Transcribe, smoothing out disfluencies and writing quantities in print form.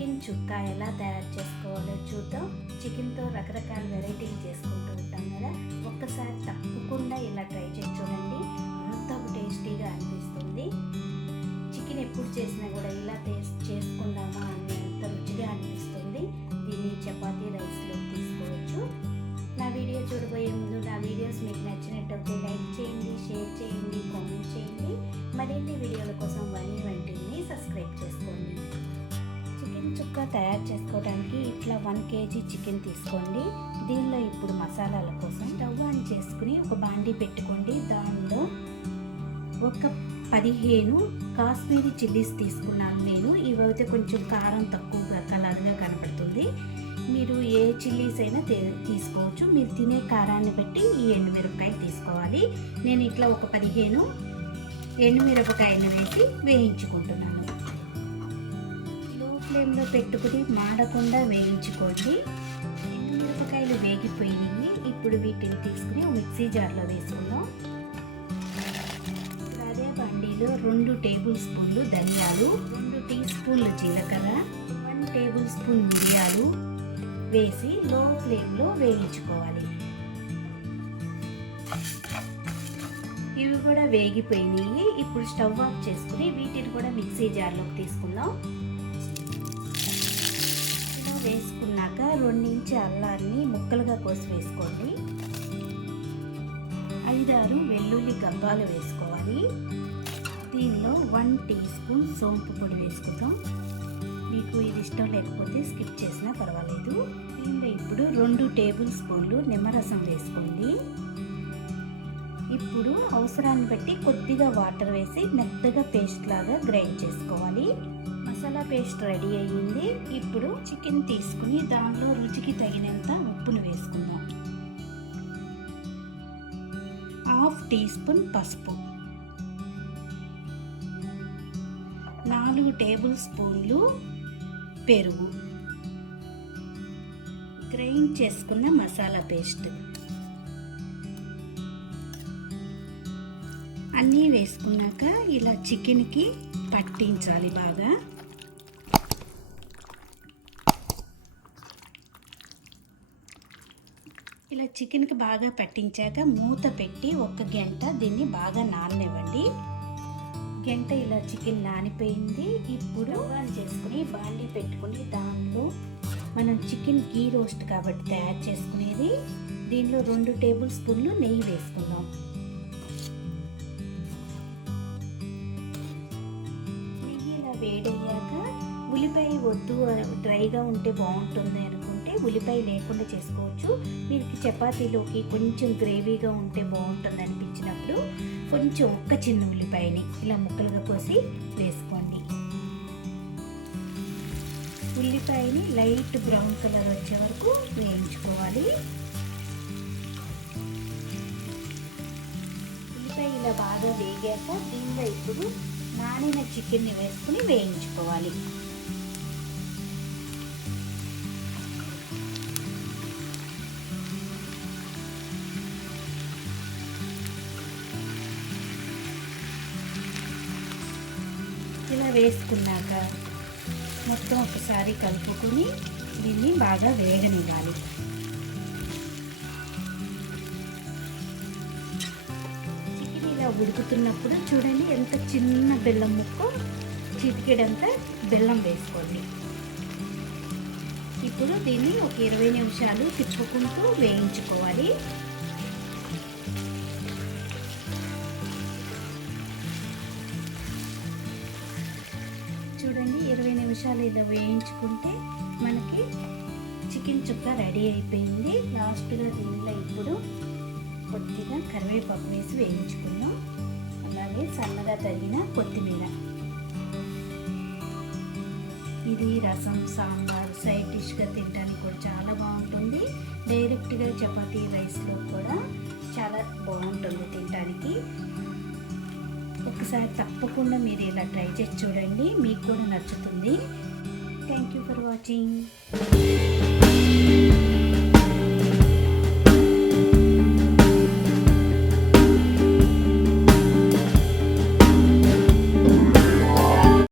Chicken చుక్కా ఎలా తయారు చేసుకోవాలో చూద్దాం. చికెన్తో రకరకాల వెరైటీలు చేసుకుంటూ ఉంటాం కదా, ఒక్కసారి తప్పకుండా ఇలా ట్రై చేసి చూడండి. అంత టేస్టీగా అనిపిస్తుంది. చికెన్ ఎప్పుడు చేసినా కూడా ఇలా టేస్ట్ చేసుకుందామా అనేంత రుచిగా అనిపిస్తుంది. దీన్ని చపాతీ రైస్లో తీసుకోవచ్చు. నా వీడియో చూడబోయే ముందు నా వీడియోస్ మీకు నచ్చినట్టయితే లైక్ చేయండి, షేర్ చేయండి, కామెంట్ చేయండి. మరిన్ని వీడియోల కోసం వని వంటిల్ని సబ్స్క్రైబ్ చేసుకోండి. చికెన్ చుక్కా తయారు చేసుకోవడానికి ఇట్లా 1 kg చికెన్ తీసుకోండి. దీనిలో ఇప్పుడు మసాలాల కోసం స్టవ్ ఆన్ చేసుకుని ఒక బాండీ పెట్టుకోండి. దానిలో ఒక 15 కాశ్మీరీ చిల్లీస్ తీసుకున్నాను నేను. ఇవైతే కొంచెం కారం తక్కువ కలర్గా కనపడుతుంది. మీరు ఏ చిల్లీస్ అయినా తీసుకోవచ్చు. మీరు తినే కారాన్ని బట్టి ఈ ఎండుమిరపకాయలు తీసుకోవాలి. నేను ఇట్లా ఒక 15 ఎండుమిరపకాయలు వేసి వేయించుకుంటున్నాను. లో ఫ్లేమ్లో పెట్టుకుని మాడకుండా వేయించుకోండి. ఎండుమిరపకాయలు వేగిపోయినాయి. ఇప్పుడు వీటిని తీసుకుని మిక్సీ జార్లో వేసుకుందాం. అదే బండిలో 2 టేబుల్ స్పూన్లు ధనియాలు, 2 టీ స్పూన్లు జీలకర్ర, 1 టేబుల్ స్పూన్ మిరియాలు వేసి లో ఫ్లేమ్లో వేయించుకోవాలి. ఇవి కూడా వేగిపోయినాయి. ఇప్పుడు స్టవ్ ఆఫ్ చేసుకుని వీటిని కూడా మిక్సీ జార్లోకి తీసుకుందాం. ఇలా వేసుకున్నాక 2 ఇంచు అల్లాన్ని ముక్కలుగా కోసి వేసుకోండి. 5-6 వెల్లుల్లి గబ్బాలు వేసుకోవాలి. దీనిలో 1 టీ స్పూన్ సోంపు పొడి వేసుకుందాం. మీకు ఇది ఇష్టం లేకపోతే స్కిప్ చేసినా పర్వాలేదు. దీనిలో ఇప్పుడు 2 టేబుల్ స్పూన్లు నిమ్మరసం వేసుకోండి. ఇప్పుడు అవసరాన్ని బట్టి కొద్దిగా వాటర్ వేసి మెత్తగా పేస్ట్ లాగా గ్రైండ్ చేసుకోవాలి. మసాలా పేస్ట్ రెడీ అయ్యింది. ఇప్పుడు చికెన్ తీసుకుని దానిలో రుచికి తగినంత ఉప్పును వేసుకుందాం. 1/2 టీ స్పూన్ పసుపు, 4 టేబుల్ స్పూన్లు పెరుగు, గ్రైండ్ చేసుకున్న మసాలా పేస్ట్ అన్నీ వేసుకున్నాక ఇలా చికెన్కి పట్టించాలి బాగా. ఇలా చికెన్కి బాగా పట్టించాక మూత పెట్టి 1 గంట దీన్ని బాగా నాననివ్వండి. గంట ఇలా చికెన్ నానిపోయింది. ఇప్పుడు ఆన్ చేసుకుని బాండీ పెట్టుకుని దానిలో మనం చికెన్ గీ రోస్ట్ కాబట్టి తయారు చేసుకునేది. దీనిలో 2 టేబుల్ స్పూన్లు నెయ్యి వేసుకుందాం. నెయ్యి ఇలా వేడయ్యాక ఉల్లిపాయ వద్దు, డ్రైగా ఉంటే బాగుంటుంది అనుకుంటే ఉల్లిపాయ లేకుండా చేసుకోవచ్చు. మీరు చపాతీలోకి కొంచెం గ్రేవీగా ఉంటే బాగుంటుంది అనిపించినప్పుడు కొంచెం ఒక్క చిన్న ఉల్లిపాయని ఇలా ముక్కలుగా కోసి వేసుకోండి. ఉల్లిపాయని లైట్ బ్రౌన్ కలర్ వచ్చే వరకు వేయించుకోవాలి. ఉల్లిపాయ ఇలా బాగా వేగాక దీనిలో ఇప్పుడు నానిన చికెన్ని వేసుకుని వేయించుకోవాలి. ఇలా వేసుకున్నాక మొత్తం ఒకసారి కలుపుకొని దీన్ని బాగా వేగనివ్వాలి. చికెన్ ఇలా ఉడుకుతున్నప్పుడు చూడండి ఎంత చిన్న బెల్లం ముక్క, చిటికెడంత బెల్లం వేసుకోండి. ఇప్పుడు దీన్ని ఒక 20 నిమిషాలు తిప్పుకుంటూ వేయించుకోవాలి. చూడండి 20 నిమిషాలు ఇలా వేయించుకుంటే మనకి చికెన్ చుక్కా రెడీ అయిపోయింది. లాస్ట్గా దీనిలో ఇప్పుడు కొద్దిగా కరివేపాకు వేసి వేయించుకుందాం. అలాగే సన్నగా తరిగిన కొత్తిమీర. ఇది రసం, సాంబార్, సైడ్ డిష్గా తినడానికి కూడా చాలా బాగుంటుంది. డైరెక్ట్గా చపాతీ రైస్లో కూడా చాలా బాగుంటుంది తినడానికి. ఒకసారి తప్పకుండా మీరు ఇలా ట్రై చేసి చూడండి, మీకు కూడా నచ్చుతుంది. Thank you for watching.